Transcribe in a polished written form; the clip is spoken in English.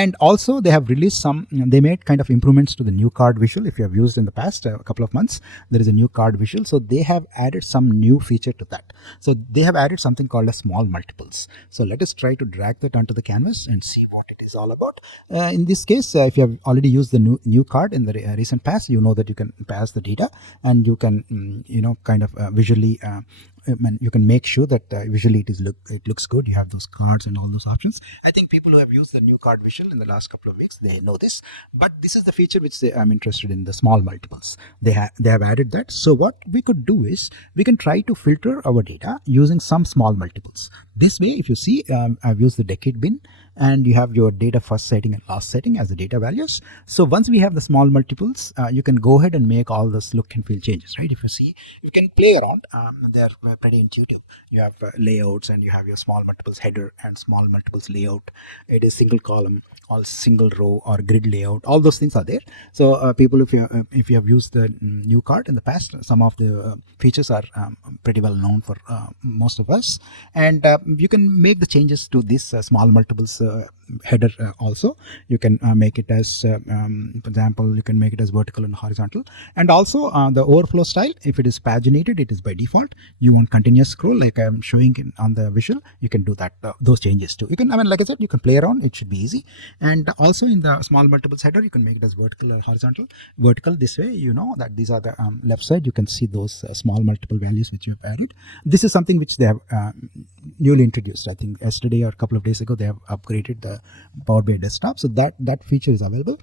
And also they have released they made kind of improvements to the new card visual. If you have used in the past a couple of months, there is a new card visual. So they have added some new feature to that. So they have added something called a small multiples. So let us try to drag that onto the canvas and see what it is all about. In this case, if you have already used the new card in the recent past, you know that you can pass the data and you can kind of visually you can make sure that visually it looks good. You have those cards and all those options. I think people who have used the new card visual in the last couple of weeks, they know this. But this is the feature which I'm interested in, the small multiples. They have added that. So what we could do is we can try to filter our data using some small multiples. This way, if you see, I've used the decade bin, and you have your data first setting and last setting as the data values. So once we have the small multiples, you can go ahead and make all this look and feel changes, right? If you see, you can play around. They're pretty intuitive. You have layouts, and you have your small multiples header and small multiples layout. It is single column or single row or grid layout. All those things are there. So people, if you have used the new card in the past, some of the features are pretty well known for most of us. And you can make the changes to this small multiples header also. You can make it as for example, you can make it as vertical and horizontal. And also the overflow style, if it is paginated, it is by default. You want continuous scroll like I'm showing on the visual, you can do that, those changes too. You can, like I said, you can play around. It should be easy. And also in the small multiples header, you can make it as vertical or horizontal. Vertical, this way you know that these are the left side. You can see those small multiple values which you have added. This is something which they have newly introduced. I think yesterday or a couple of days ago they have upgraded the Power BI desktop, so that feature is available.